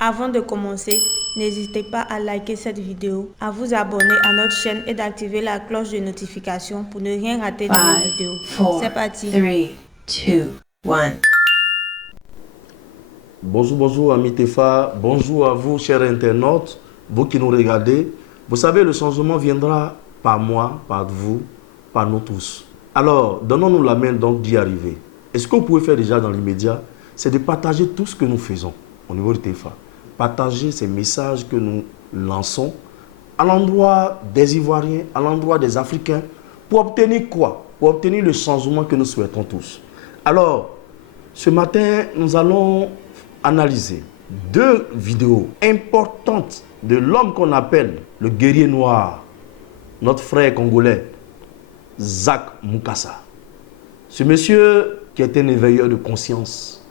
Avant de commencer, n'hésitez pas à liker cette vidéo, à vous abonner à notre chaîne et d'activer la cloche de notification pour ne rien rater de nos vidéos. C'est parti. 3, 2, 1. Bonjour amis TEFA, bonjour à vous chers internautes, vous qui nous regardez. Vous savez, le changement viendra par moi, par vous, par nous tous. Alors, donnons-nous la main donc d'y arriver. Et ce que vous pouvez faire déjà dans l'immédiat, c'est de partager tout ce que nous faisons au niveau de TEFA. Partager ces messages que nous lançons à l'endroit des Ivoiriens, à l'endroit des Africains, pour obtenir quoi? Pour obtenir le changement que nous souhaitons tous. Alors, ce matin, nous allons analyser 2 vidéos importantes de l'homme qu'on appelle le guerrier noir, notre frère congolais, Zach Mukasa. Ce monsieur qui est un éveilleur de conscience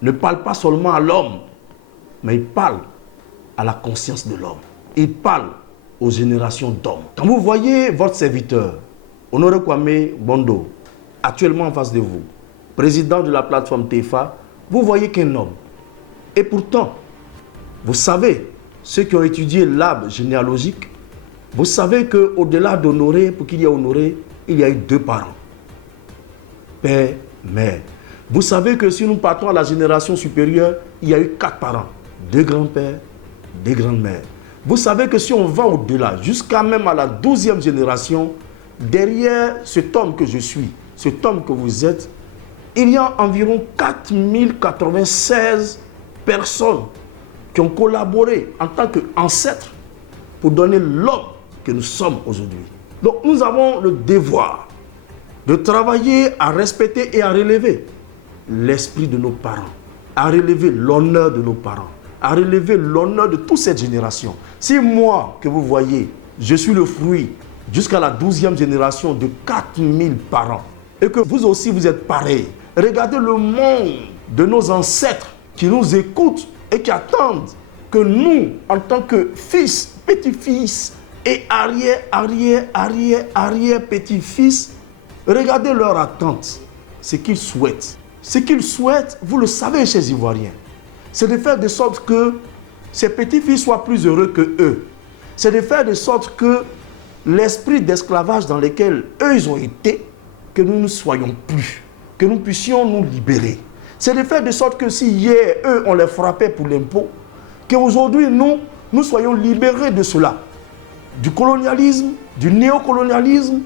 ne parle pas seulement à l'homme, mais il parle à la conscience de l'homme. Il parle aux générations d'hommes. Quand vous voyez votre serviteur, Honoré Kwame Bondo, actuellement en face de vous, président de la plateforme TEFA, vous voyez qu'un homme. Et pourtant, vous savez, ceux qui ont étudié l'arbre généalogique, vous savez qu'au-delà d'Honoré, pour qu'il y ait Honoré, il y a eu 2 parents. Père, mère. Vous savez que si nous partons à la génération supérieure, il y a eu 4 parents. 2 grands-pères, 2 grandes-mères. Vous savez que si on va au-delà, jusqu'à même à la 12e génération, derrière cet homme que je suis, cet homme que vous êtes, il y a environ 4096 personnes qui ont collaboré en tant qu'ancêtres pour donner l'homme que nous sommes aujourd'hui. Donc nous avons le devoir de travailler à respecter et à relever l'esprit de nos parents, à relever l'honneur de nos parents, à relever l'honneur de toute cette génération. Si moi, que vous voyez, je suis le fruit jusqu'à la 12e génération de 4000 parents, et que vous aussi vous êtes pareil, regardez le monde de nos ancêtres qui nous écoutent et qui attendent que nous, en tant que fils, petits-fils et arrière-petit-fils, regardez leur attente, ce qu'ils souhaitent. Ce qu'ils souhaitent, vous le savez chez Ivoiriens, c'est de faire de sorte que ces petits-fils soient plus heureux que eux. C'est de faire de sorte que l'esprit d'esclavage dans lequel eux ils ont été, que nous ne soyons plus, que nous puissions nous libérer. C'est de faire de sorte que si hier, eux, on les frappait pour l'impôt, qu'aujourd'hui, nous soyons libérés de cela. Du colonialisme, du néocolonialisme,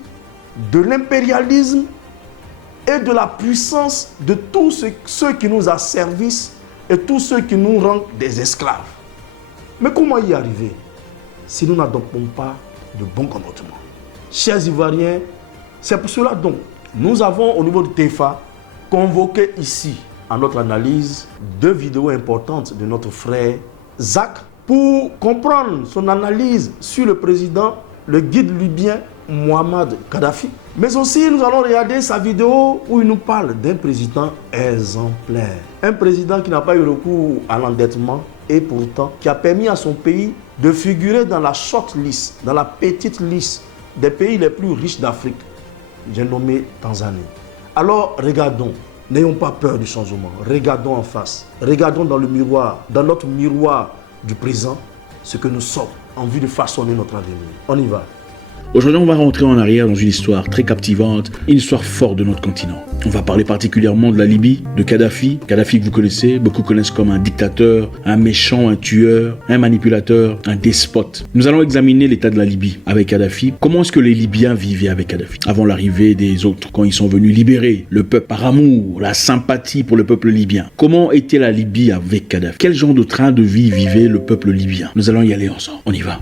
de l'impérialisme et de la puissance de tous ceux qui nous asservissent et tous ceux qui nous rendent des esclaves. Mais comment y arriver si nous n'adoptons pas de bons comportements? Chers Ivoiriens, c'est pour cela donc nous avons au niveau de TEFA convoqué ici à notre analyse 2 vidéos importantes de notre frère Zach pour comprendre son analyse sur le président, le guide libyen Mohamed Kadhafi. Mais aussi nous allons regarder sa vidéo où il nous parle d'un président exemplaire. Un président qui n'a pas eu recours à l'endettement et pourtant qui a permis à son pays de figurer dans la short list, dans la petite liste des pays les plus riches d'Afrique. J'ai nommé Tanzanie. Alors regardons, n'ayons pas peur du changement. Regardons en face, regardons dans le miroir, dans notre miroir du présent, ce que nous sommes en vue de façonner notre avenir. On y va. Aujourd'hui, on va rentrer en arrière dans une histoire très captivante, une histoire forte de notre continent. On va parler particulièrement de la Libye, de Kadhafi. Kadhafi que vous connaissez, beaucoup connaissent comme un dictateur, un méchant, un tueur, un manipulateur, un despote. Nous allons examiner l'état de la Libye avec Kadhafi. Comment est-ce que les Libyens vivaient avec Kadhafi avant l'arrivée des autres, quand ils sont venus libérer le peuple par amour, la sympathie pour le peuple libyen. Comment était la Libye avec Kadhafi? Quel genre de train de vie vivait le peuple libyen? Nous allons y aller ensemble. On y va.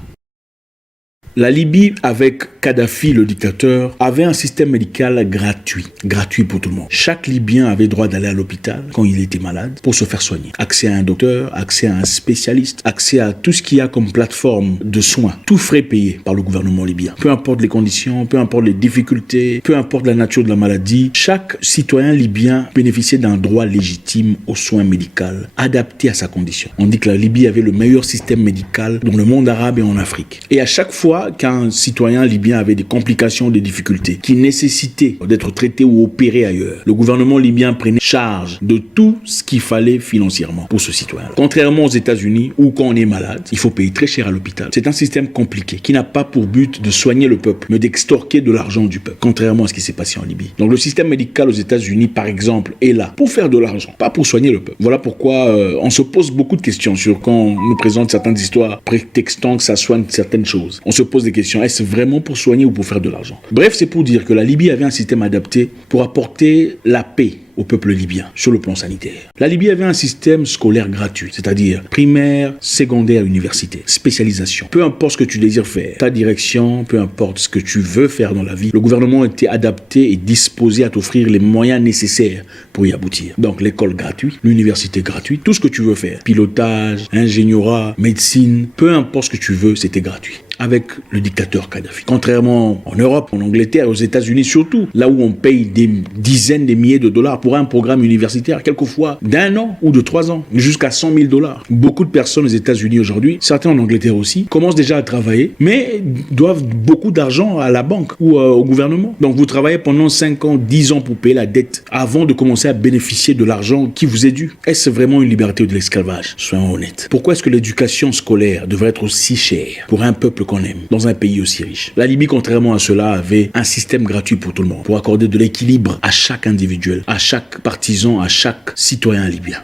La Libye, avec Kadhafi, le dictateur, avait un système médical gratuit pour tout le monde. Chaque Libyen avait droit d'aller à l'hôpital quand il était malade pour se faire soigner. Accès à un docteur, accès à un spécialiste, accès à tout ce qu'il y a comme plateforme de soins. Tout frais payé par le gouvernement libyen. Peu importe les conditions, peu importe les difficultés, peu importe la nature de la maladie, chaque citoyen libyen bénéficiait d'un droit légitime aux soins médicaux adaptés à sa condition. On dit que la Libye avait le meilleur système médical dans le monde arabe et en Afrique. Et à chaque fois qu'un citoyen libyen avait des complications, des difficultés qui nécessitaient d'être traité ou opéré ailleurs, le gouvernement libyen prenait charge de tout ce qu'il fallait financièrement pour ce citoyen. Contrairement aux États-Unis où quand on est malade, il faut payer très cher à l'hôpital. C'est un système compliqué qui n'a pas pour but de soigner le peuple, mais d'extorquer de l'argent du peuple, contrairement à ce qui s'est passé en Libye. Donc le système médical aux États-Unis, par exemple, est là pour faire de l'argent, pas pour soigner le peuple. Voilà pourquoi on se pose beaucoup de questions sur quand on nous présente certaines histoires prétextant que ça soigne certaines choses. On se pose des questions. Est-ce vraiment pour soigner ou pour faire de l'argent? Bref, c'est pour dire que la Libye avait un système adapté pour apporter la paix au peuple libyen sur le plan sanitaire. La Libye avait un système scolaire gratuit, c'est-à-dire primaire, secondaire, université, spécialisation. Peu importe ce que tu désires faire, ta direction, peu importe ce que tu veux faire dans la vie, le gouvernement était adapté et disposé à t'offrir les moyens nécessaires pour y aboutir. Donc l'école gratuite, l'université gratuite, tout ce que tu veux faire, pilotage, ingénierat, médecine, peu importe ce que tu veux, c'était gratuit. Avec le dictateur Kadhafi. Contrairement en Europe, en Angleterre, aux États-Unis surtout, là où on paye des dizaines de milliers de dollars pour un programme universitaire, quelquefois d'1 an ou de 3 ans, jusqu'à 100 000 dollars. Beaucoup de personnes aux États-Unis aujourd'hui, certains en Angleterre aussi, commencent déjà à travailler, mais doivent beaucoup d'argent à la banque ou au gouvernement. Donc vous travaillez pendant 5 ans, 10 ans pour payer la dette avant de commencer à bénéficier de l'argent qui vous est dû. Est-ce vraiment une liberté ou de l'esclavage? Soyons honnêtes. Pourquoi est-ce que l'éducation scolaire devrait être aussi chère pour un peuple qu'on aime, dans un pays aussi riche? La Libye, contrairement à cela, avait un système gratuit pour tout le monde, pour accorder de l'équilibre à chaque individuel, à chaque partisan, à chaque citoyen libyen.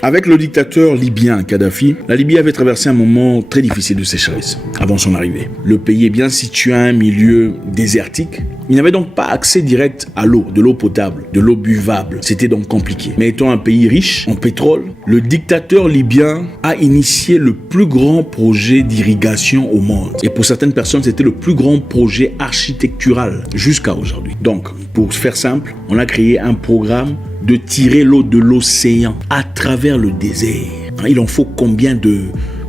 Avec le dictateur libyen Kadhafi, la Libye avait traversé un moment très difficile de sécheresse avant son arrivée. Le pays est bien situé à un milieu désertique. Il n'avait donc pas accès direct à l'eau, de l'eau potable, de l'eau buvable. C'était donc compliqué. Mais étant un pays riche en pétrole, le dictateur libyen a initié le plus grand projet d'irrigation au monde. Et pour certaines personnes, c'était le plus grand projet architectural jusqu'à aujourd'hui. Donc, pour faire simple, on a créé un programme de tirer l'eau de l'océan à travers le désert. Il en faut combien de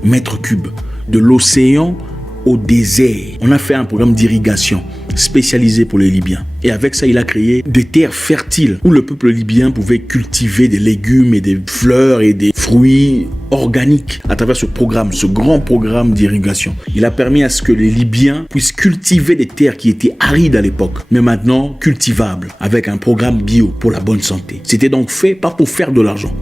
mètres cubes de l'océan au désert? On a fait un programme d'irrigation spécialisé pour les Libyens. Et avec ça, il a créé des terres fertiles où le peuple libyen pouvait cultiver des légumes et des fleurs et des fruits organiques à travers ce programme, ce grand programme d'irrigation. Il a permis à ce que les Libyens puissent cultiver des terres qui étaient arides à l'époque, mais maintenant cultivables, avec un programme bio pour la bonne santé. C'était donc fait pas pour faire de l'argent,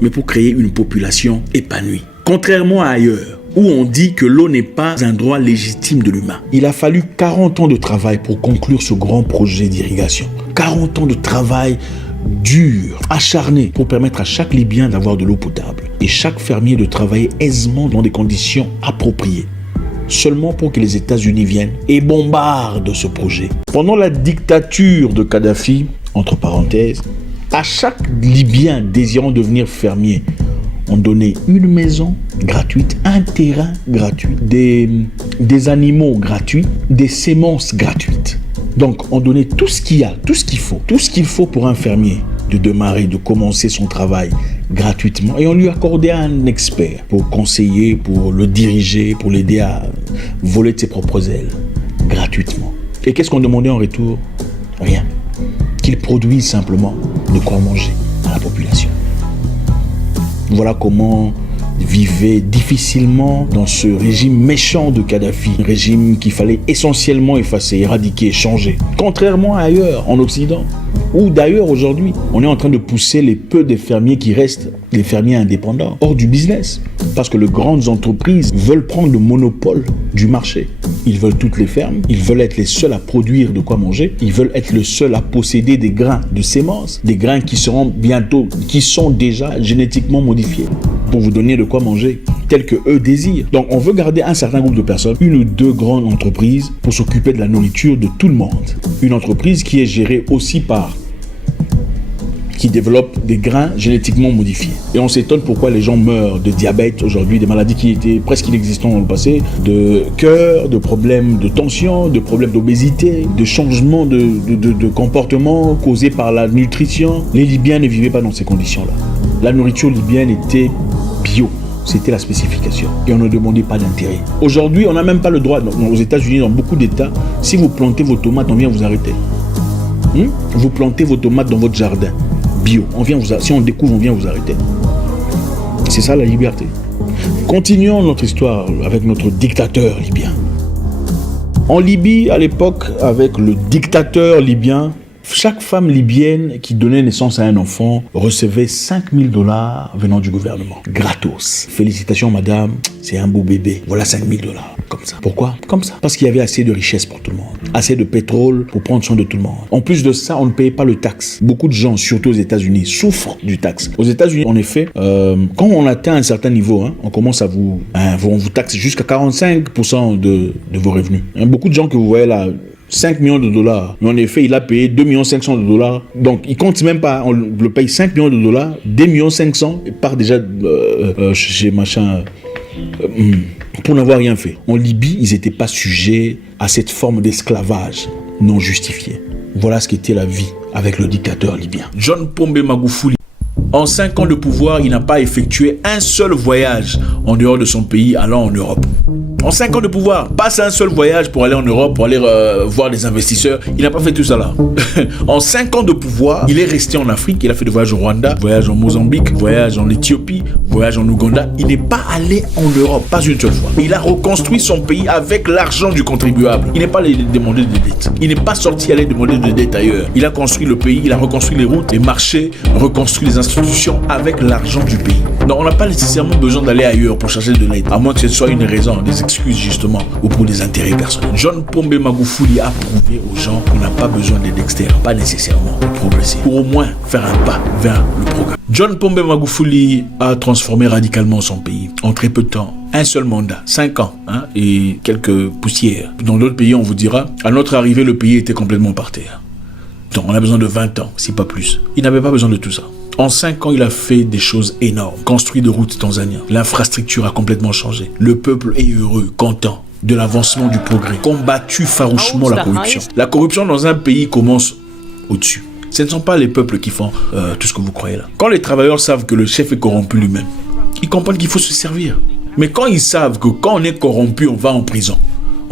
mais pour créer une population épanouie. Contrairement à ailleurs, où on dit que l'eau n'est pas un droit légitime de l'humain. Il a fallu 40 ans de travail pour conclure ce grand projet d'irrigation. 40 ans de travail dur, acharné, pour permettre à chaque Libyen d'avoir de l'eau potable. Et chaque fermier de travailler aisément dans des conditions appropriées. Seulement pour que les États-Unis viennent et bombardent ce projet. Pendant la dictature de Kadhafi, entre parenthèses, à chaque Libyen désirant devenir fermier, on donnait une maison gratuite, un terrain gratuit, des animaux gratuits, des semences gratuites. Donc, on donnait tout ce qu'il y a, tout ce qu'il faut pour un fermier de démarrer, de commencer son travail gratuitement. Et on lui accordait un expert pour conseiller, pour le diriger, pour l'aider à voler de ses propres ailes, gratuitement. Et qu'est-ce qu'on demandait en retour? Rien. Qu'il produise simplement de quoi manger à la population. Voilà comment vivait difficilement dans ce régime méchant de Kadhafi, un régime qu'il fallait essentiellement effacer, éradiquer, changer. Contrairement à ailleurs, en Occident, ou d'ailleurs aujourd'hui, on est en train de pousser les peu des fermiers qui restent, les fermiers indépendants, hors du business. Parce que les grandes entreprises veulent prendre le monopole du marché. Ils veulent toutes les fermes, ils veulent être les seuls à produire de quoi manger, ils veulent être les seuls à posséder des grains de semences, des grains qui sont déjà génétiquement modifiés pour vous donner de quoi manger, tel que eux désirent. Donc on veut garder un certain groupe de personnes, une ou deux grandes entreprises pour s'occuper de la nourriture de tout le monde. Une entreprise qui est gérée aussi par qui développent des grains génétiquement modifiés. Et on s'étonne pourquoi les gens meurent de diabète aujourd'hui, des maladies qui étaient presque inexistantes dans le passé, de cœur, de problèmes de tension, de problèmes d'obésité, de changements de comportement causés par la nutrition. Les Libyens ne vivaient pas dans ces conditions-là. La nourriture libyenne était bio. C'était la spécification. Et on ne demandait pas d'intérêt. Aujourd'hui, on n'a même pas le droit, aux États-Unis, dans beaucoup d'États, si vous plantez vos tomates, on vient vous arrêter. Vous plantez vos tomates dans votre jardin, bio. Si on découvre, on vient vous arrêter. C'est ça la liberté. Continuons notre histoire avec notre dictateur libyen. En Libye, à l'époque, avec le dictateur libyen, chaque femme libyenne qui donnait naissance à un enfant recevait 5 000 $ venant du gouvernement. Gratos. Félicitations madame, c'est un beau bébé. Voilà 5 000 $. Comme ça. Pourquoi? Comme ça. Parce qu'il y avait assez de richesse pour tout le monde. Assez de pétrole pour prendre soin de tout le monde. En plus de ça, on ne payait pas le taxe. Beaucoup de gens, surtout aux États-Unis, souffrent du taxe. Aux États-Unis, en effet, quand on atteint un certain niveau, on commence à on vous taxe jusqu'à 45% de vos revenus. Beaucoup de gens que vous voyez là, 5 millions de $. Mais en effet, il a payé 2 500 000 $. Donc, il compte même pas. On le paye 5 millions de $. 2 500 000 et part déjà chez machin. Pour n'avoir rien fait. En Libye, ils n'étaient pas sujets à cette forme d'esclavage non justifiée. Voilà ce qu'était la vie avec le dictateur libyen. John Pombe Magufuli. En 5 ans de pouvoir, il n'a pas effectué un seul voyage en dehors de son pays allant en Europe. En 5 ans de pouvoir, pas un seul voyage pour aller en Europe, pour aller voir des investisseurs. Il n'a pas fait tout ça là. En 5 ans de pouvoir, il est resté en Afrique. Il a fait des voyages au Rwanda, voyage en Mozambique, voyage en Éthiopie, voyage en Ouganda. Il n'est pas allé en Europe, pas une seule fois. Il a reconstruit son pays avec l'argent du contribuable. Il n'est pas allé demander de dette. Il n'est pas sorti aller demander de dette ailleurs. Il a construit le pays, il a reconstruit les routes, les marchés, reconstruit les institutions avec l'argent du pays. Donc on n'a pas nécessairement besoin d'aller ailleurs pour chercher de l'aide, à moins que ce soit une raison, des excuses justement, ou pour des intérêts personnels. John Pombe Magufuli a prouvé aux gens qu'on n'a pas besoin d'aide externe, pas nécessairement pour progresser, pour au moins faire un pas vers le progrès. John Pombe Magufuli a transformé radicalement son pays en très peu de temps. Un seul mandat, 5 ans, et quelques poussières. Dans d'autres pays, on vous dira, à notre arrivée, le pays était complètement par terre. Donc on a besoin de 20 ans, si pas plus. Il n'avait pas besoin de tout ça. En 5 ans, il a fait des choses énormes. Construit de routes tanzaniennes. L'infrastructure a complètement changé. Le peuple est heureux, content de l'avancement du progrès. Combattu farouchement la corruption. La corruption dans un pays commence au-dessus. Ce ne sont pas les peuples qui font tout ce que vous croyez là. Quand les travailleurs savent que le chef est corrompu lui-même, ils comprennent qu'il faut se servir. Mais quand ils savent que quand on est corrompu, on va en prison,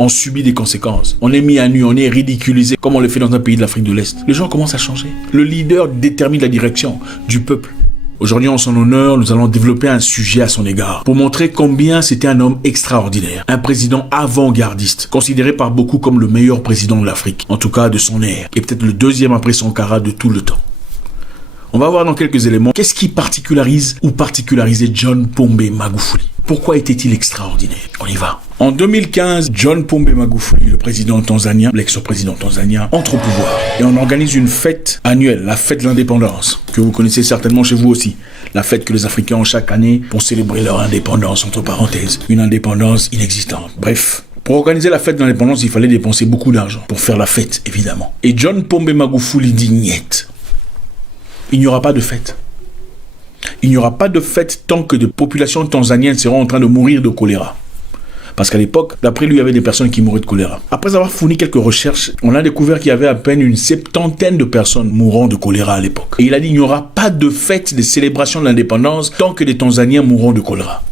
on subit des conséquences, on est mis à nu, on est ridiculisé, comme on le fait dans un pays de l'Afrique de l'Est, les gens commencent à changer. Le leader détermine la direction du peuple. Aujourd'hui, en son honneur, nous allons développer un sujet à son égard pour montrer combien c'était un homme extraordinaire, un président avant-gardiste, considéré par beaucoup comme le meilleur président de l'Afrique, en tout cas de son ère, et peut-être le deuxième après Sankara de tout le temps. On va voir dans quelques éléments qu'est-ce qui particularise ou particularisait John Pombe Magufuli. Pourquoi était-il extraordinaire? On y va. En 2015, John Pombe Magufuli, le président tanzanien, l'ex-président tanzanien, entre au pouvoir. Et on organise une fête annuelle, la fête de l'indépendance, que vous connaissez certainement chez vous aussi. La fête que les Africains ont chaque année pour célébrer leur indépendance, entre parenthèses. Une indépendance inexistante. Bref. Pour organiser la fête de l'indépendance, il fallait dépenser beaucoup d'argent. Pour faire la fête, évidemment. Et John Pombe Magufuli dit niet. Il n'y aura pas de fête. Il n'y aura pas de fête tant que des populations tanzaniennes seront en train de mourir de choléra. Parce qu'à l'époque, d'après lui, il y avait des personnes qui mouraient de choléra. Après avoir fourni quelques recherches, on a découvert qu'il y avait à peine une 70aine de personnes mourant de choléra à l'époque. Et il a dit, il n'y aura pas de fête de célébration de l'indépendance tant que des Tanzaniens mourront de choléra.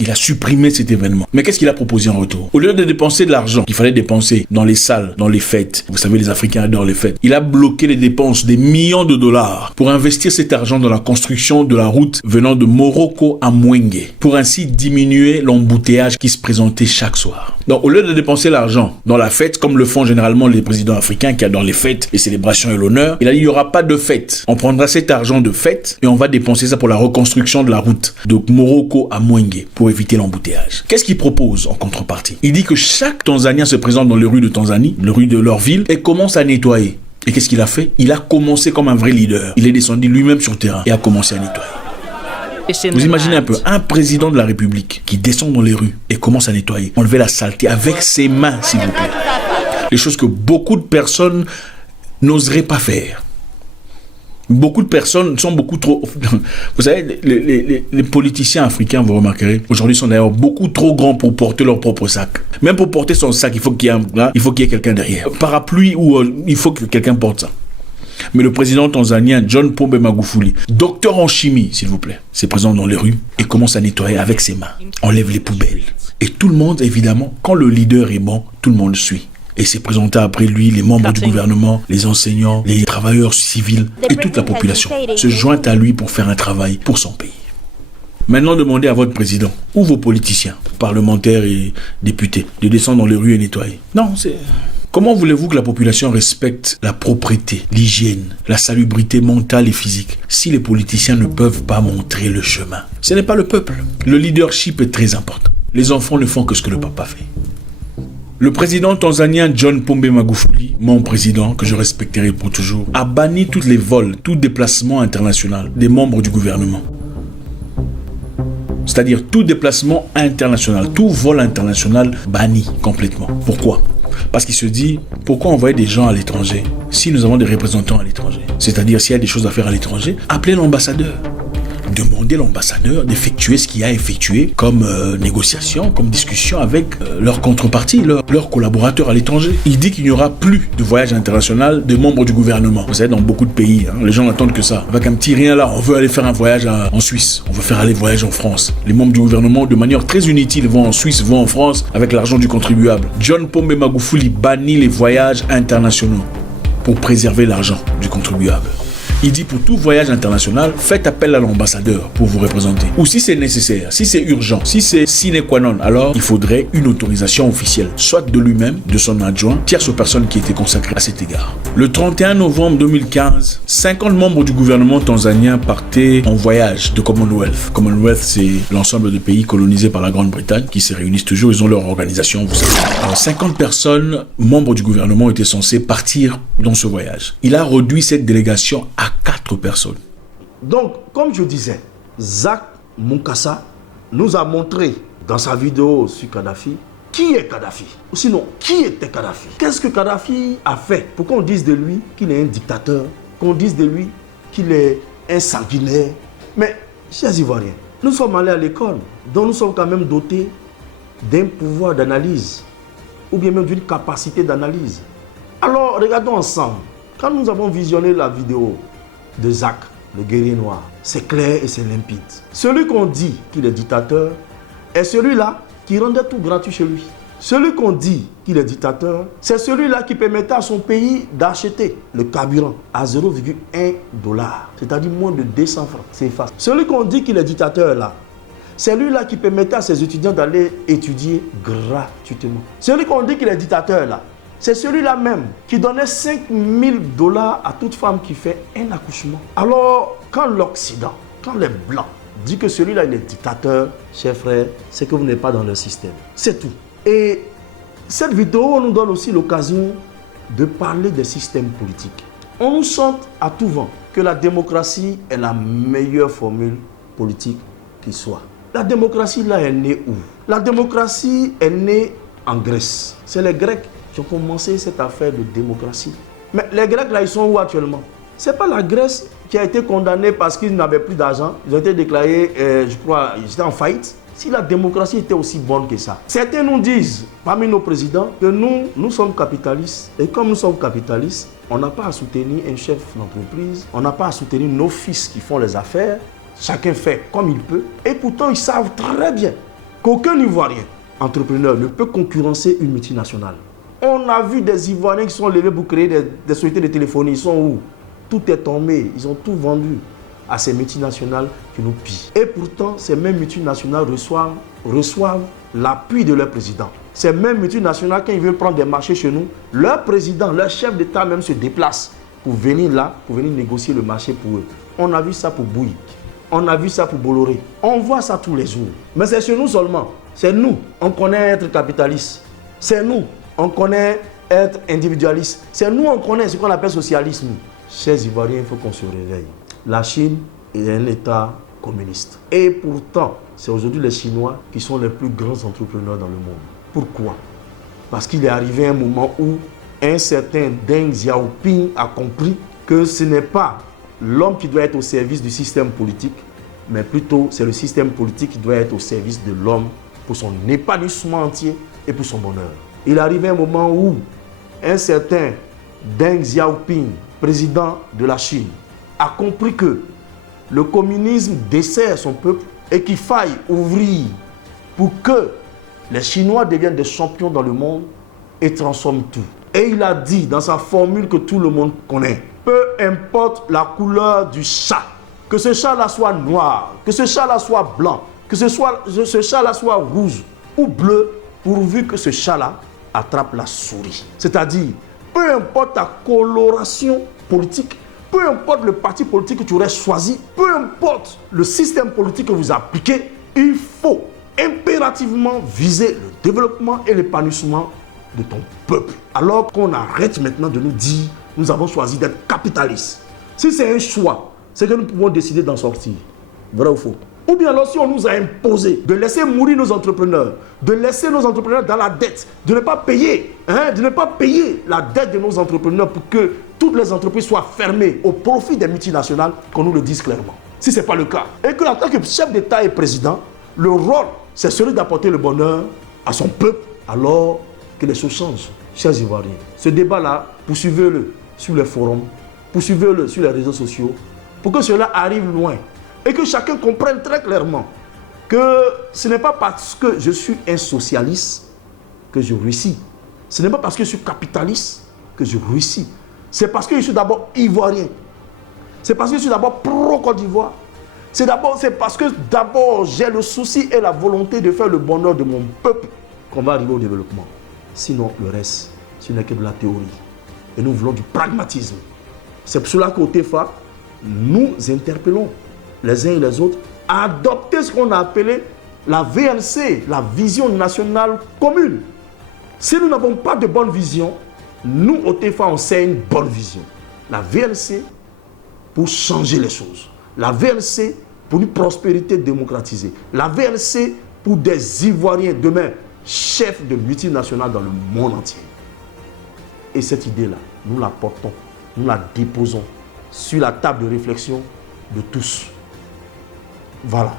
Il a supprimé cet événement. Mais qu'est-ce qu'il a proposé en retour? Au lieu de dépenser de l'argent qu'il fallait dépenser dans les salles, dans les fêtes, vous savez, les Africains adorent les fêtes, il a bloqué les dépenses des millions de dollars pour investir cet argent dans la construction de la route venant de Morocco à Mwenge, pour ainsi diminuer l'embouteillage qui se présentait chaque soir. Donc, au lieu de dépenser l'argent dans la fête, comme le font généralement les présidents africains qui adorent les fêtes, les célébrations et l'honneur, il a dit, il n'y aura pas de fête. On prendra cet argent de fête et on va dépenser ça pour la reconstruction de la route de Morocco à Mwenge, pour éviter l'embouteillage. Qu'est-ce qu'il propose en contrepartie? Il dit que chaque Tanzanien se présente dans les rues de Tanzanie, les rues de leur ville, et commence à nettoyer. Et qu'est-ce qu'il a fait? Il a commencé comme un vrai leader. Il est descendu lui-même sur le terrain et a commencé à nettoyer. Vous imaginez un peu, un président de la République qui descend dans les rues et commence à nettoyer, enlever la saleté avec ses mains, s'il vous plaît. Les choses que beaucoup de personnes n'oseraient pas faire. Beaucoup de personnes sont beaucoup trop... Vous savez, les politiciens africains, vous remarquerez, aujourd'hui sont d'ailleurs beaucoup trop grands pour porter leur propre sac. Même pour porter son sac, il faut qu'il y ait quelqu'un derrière. Parapluie, ou il faut que quelqu'un porte ça. Mais le président tanzanien John Pombe Magufuli, docteur en chimie, s'il vous plaît, s'est présent dans les rues et commence à nettoyer avec ses mains. Enlève les poubelles. Et tout le monde, évidemment, quand le leader est bon, tout le monde suit. Et s'est présenté après lui les membres du gouvernement, les enseignants, les travailleurs civils et toute la population se joint à lui pour faire un travail pour son pays. Maintenant, demandez à votre président ou vos politiciens, parlementaires et députés, de descendre dans les rues et nettoyer. Non, c'est... Comment voulez-vous que la population respecte la propreté, l'hygiène, la salubrité mentale et physique si les politiciens ne peuvent pas montrer le chemin? Ce n'est pas le peuple. Le leadership est très important. Les enfants ne font que ce que le papa fait. Le président tanzanien John Pombe Magufuli, mon président, que je respecterai pour toujours, a banni tous les vols, tout déplacement international des membres du gouvernement. C'est-à-dire tout déplacement international, tout vol international banni complètement. Pourquoi ? Parce qu'il se dit, pourquoi envoyer des gens à l'étranger si nous avons des représentants à l'étranger? C'est-à-dire, s'il y a des choses à faire à l'étranger, appelez l'ambassadeur. Demandez à l'ambassadeur d'effectuer ce qu'il a effectué comme négociation, comme discussion avec leur contrepartie, leurs collaborateurs à l'étranger. Il dit qu'il n'y aura plus de voyage international de membres du gouvernement. Vous savez, dans beaucoup de pays, les gens n'attendent que ça. Avec un petit rien là, on veut aller faire un voyage en Suisse, on veut faire aller voyage en France. Les membres du gouvernement, de manière très inutile, vont en Suisse, vont en France avec l'argent du contribuable. John Pombe Magufuli bannit les voyages internationaux pour préserver l'argent du contribuable. Il dit pour tout voyage international, faites appel à l'ambassadeur pour vous représenter. Ou si c'est nécessaire, si c'est urgent, si c'est sine qua non, alors il faudrait une autorisation officielle, soit de lui-même, de son adjoint, tierce personne qui était consacrée à cet égard. Le 31 novembre 2015, 50 membres du gouvernement tanzanien partaient en voyage de Commonwealth. Commonwealth, c'est l'ensemble de pays colonisés par la Grande-Bretagne qui se réunissent toujours, ils ont leur organisation, vous savez. Alors, 50 personnes, membres du gouvernement, étaient censés partir dans ce voyage. Il a réduit cette délégation à 4 personnes. Donc, comme je disais, Zach Moukassa nous a montré dans sa vidéo sur Kadhafi qui est Kadhafi. Ou sinon, qui était Kadhafi? Qu'est-ce que Kadhafi a fait pour qu'on dise de lui qu'il est un dictateur, qu'on dise de lui qu'il est un sanguinaire? Mais, chers Ivoiriens, nous sommes allés à l'école, donc nous sommes quand même dotés d'un pouvoir d'analyse, ou bien même d'une capacité d'analyse. Alors, regardons ensemble. Quand nous avons visionné la vidéo de Zach, le guerrier noir, c'est clair et c'est limpide. Celui qu'on dit qu'il est dictateur est celui-là qui rendait tout gratuit chez lui. Celui qu'on dit qu'il est dictateur, c'est celui-là qui permettait à son pays d'acheter le carburant à 0,1 $, c'est-à-dire moins de 200 francs CFA. Celui qu'on dit qu'il est dictateur là, c'est lui-là qui permettait à ses étudiants d'aller étudier gratuitement. Celui qu'on dit qu'il est dictateur là, c'est celui-là même qui donnait 5 000 $ à toute femme qui fait un accouchement. Alors, quand l'Occident, quand les Blancs disent que celui-là il est dictateur, chers frères, c'est que vous n'êtes pas dans leur système. C'est tout. Et cette vidéo nous donne aussi l'occasion de parler des systèmes politiques. On nous chante à tout vent que la démocratie est la meilleure formule politique qui soit. La démocratie là est née où? La démocratie est née en Grèce. C'est les Grecs qui ont commencé cette affaire de démocratie. Mais les Grecs là, ils sont où actuellement? C'est pas la Grèce qui a été condamnée parce qu'ils n'avaient plus d'argent. Ils ont été déclarés, je crois, ils étaient en faillite. Si la démocratie était aussi bonne que ça. Certains nous disent, parmi nos présidents, que nous sommes capitalistes. Et comme nous sommes capitalistes, on n'a pas à soutenir un chef d'entreprise. On n'a pas à soutenir nos fils qui font les affaires. Chacun fait comme il peut. Et pourtant, ils savent très bien qu'aucun Ivoirien entrepreneur ne peut concurrencer une multinationale. On a vu des Ivoiriens qui sont levés pour créer des sociétés de téléphonie. Ils sont où? Tout est tombé. Ils ont tout vendu à ces multinationales qui nous pillent. Et pourtant, ces mêmes multinationales reçoivent l'appui de leur président. Ces mêmes multinationales, quand ils veulent prendre des marchés chez nous, leur président, leur chef d'État même se déplace pour venir là, pour venir négocier le marché pour eux. On a vu ça pour Bouygues. On a vu ça pour Bolloré. On voit ça tous les jours. Mais c'est chez nous seulement. C'est nous. On connaît être capitaliste. C'est nous. On connaît être individualiste. C'est nous, on connaît ce qu'on appelle socialisme. Chers Ivoiriens, il faut qu'on se réveille. La Chine est un État communiste. Et pourtant, c'est aujourd'hui les Chinois qui sont les plus grands entrepreneurs dans le monde. Pourquoi? Parce qu'il est arrivé un moment où un certain Deng Xiaoping a compris que ce n'est pas l'homme qui doit être au service du système politique, mais plutôt c'est le système politique qui doit être au service de l'homme pour son épanouissement entier et pour son bonheur. Il arrivait un moment où un certain Deng Xiaoping, président de la Chine, a compris que le communisme dessert son peuple et qu'il faille ouvrir pour que les Chinois deviennent des champions dans le monde et transforment tout. Et il a dit dans sa formule que tout le monde connaît, peu importe la couleur du chat, que ce chat-là soit noir, que ce chat-là soit blanc, que ce chat-là soit rouge ou bleu, pourvu que ce chat-là attrape la souris. C'est-à-dire, peu importe ta coloration politique, peu importe le parti politique que tu aurais choisi, peu importe le système politique que vous appliquez, il faut impérativement viser le développement et l'épanouissement de ton peuple. Alors qu'on arrête maintenant de nous dire, nous avons choisi d'être capitalistes. Si c'est un choix, c'est que nous pouvons décider d'en sortir. Vrai ou faux? Ou bien alors si on nous a imposé de laisser mourir nos entrepreneurs, de laisser nos entrepreneurs dans la dette, de ne pas payer, la dette de nos entrepreneurs pour que toutes les entreprises soient fermées au profit des multinationales, qu'on nous le dise clairement. Si ce n'est pas le cas, et que en tant que chef d'État et président, le rôle, c'est celui d'apporter le bonheur à son peuple, alors que les choses changent. Chers Ivoiriens, ce débat-là, poursuivez-le sur les forums, poursuivez-le sur les réseaux sociaux, pour que cela arrive loin. Et que chacun comprenne très clairement que ce n'est pas parce que je suis un socialiste que je réussis. Ce n'est pas parce que je suis capitaliste que je réussis. C'est parce que je suis d'abord ivoirien. C'est parce que je suis d'abord pro-Côte d'Ivoire. C'est parce que d'abord j'ai le souci et la volonté de faire le bonheur de mon peuple qu'on va arriver au développement. Sinon, le reste, ce n'est que de la théorie. Et nous voulons du pragmatisme. C'est pour cela qu'au TEFA, nous interpellons les uns et les autres à adopter ce qu'on a appelé la VNC, la vision nationale commune. Si nous n'avons pas de bonne vision, nous, au TEFA, on sait une bonne vision. La VNC pour changer les choses. La VNC pour une prospérité démocratisée. La VNC pour des Ivoiriens demain, chefs de multinationales dans le monde entier. Et cette idée-là, nous la portons, nous la déposons sur la table de réflexion de tous. Voilà.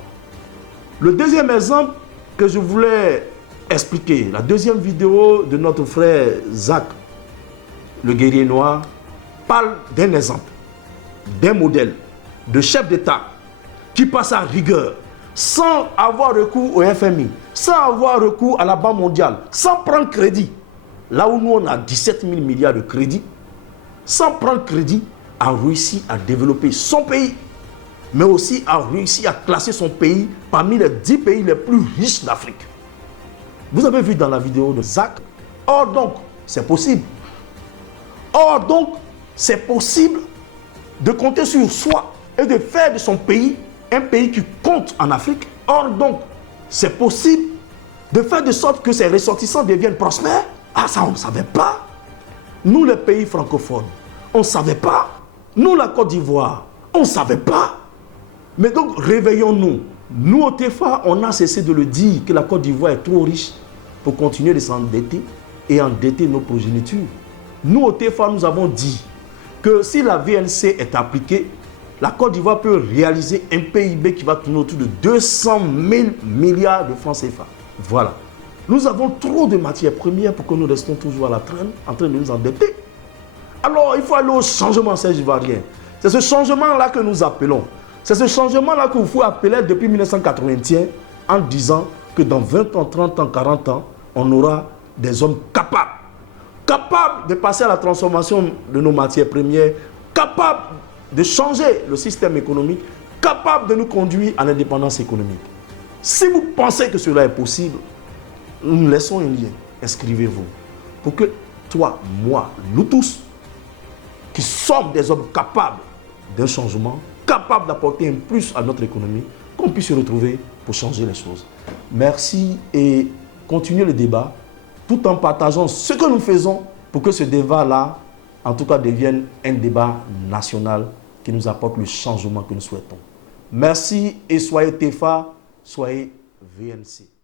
Le deuxième exemple que je voulais expliquer, la deuxième vidéo de notre frère Zach, le guerrier noir, parle d'un exemple, d'un modèle de chef d'État qui passe à rigueur, sans avoir recours au FMI, sans avoir recours à la Banque mondiale, sans prendre crédit. Là où nous on a 17 000 milliards de crédit, sans prendre crédit, a réussi à développer son pays, mais aussi a réussi à classer son pays parmi les 10 pays les plus riches d'Afrique. Vous avez vu dans la vidéo de Zach. Or donc, c'est possible. Or donc, c'est possible de compter sur soi et de faire de son pays un pays qui compte en Afrique. Or donc, c'est possible de faire de sorte que ses ressortissants deviennent prospères. Ah, ça on ne savait pas. Nous, les pays francophones, on ne savait pas. Nous, la Côte d'Ivoire, on ne savait pas. Mais donc, réveillons-nous. Nous, au TEFA, on a cessé de le dire que la Côte d'Ivoire est trop riche pour continuer de s'endetter et endetter nos progénitures. Nous, au TEFA, nous avons dit que si la VNC est appliquée, la Côte d'Ivoire peut réaliser un PIB qui va tourner autour de 200 000 milliards de francs CFA. Voilà. Nous avons trop de matières premières pour que nous restions toujours à la traîne, en train de nous endetter. Alors, il faut aller au changement, Serge Ivoirien. C'est ce changement-là que nous appelons. C'est ce changement-là qu'il faut appeler depuis 1981 en disant que dans 20 ans, 30 ans, 40 ans, on aura des hommes capables de passer à la transformation de nos matières premières, capables de changer le système économique, capables de nous conduire à l'indépendance économique. Si vous pensez que cela est possible, nous laissons un lien. Inscrivez-vous pour que toi, moi, nous tous, qui sommes des hommes capables d'un changement, capables d'apporter un plus à notre économie, qu'on puisse se retrouver pour changer les choses. Merci et continuez le débat tout en partageant ce que nous faisons pour que ce débat-là, en tout cas, devienne un débat national qui nous apporte le changement que nous souhaitons. Merci et soyez TEFA, soyez VNC.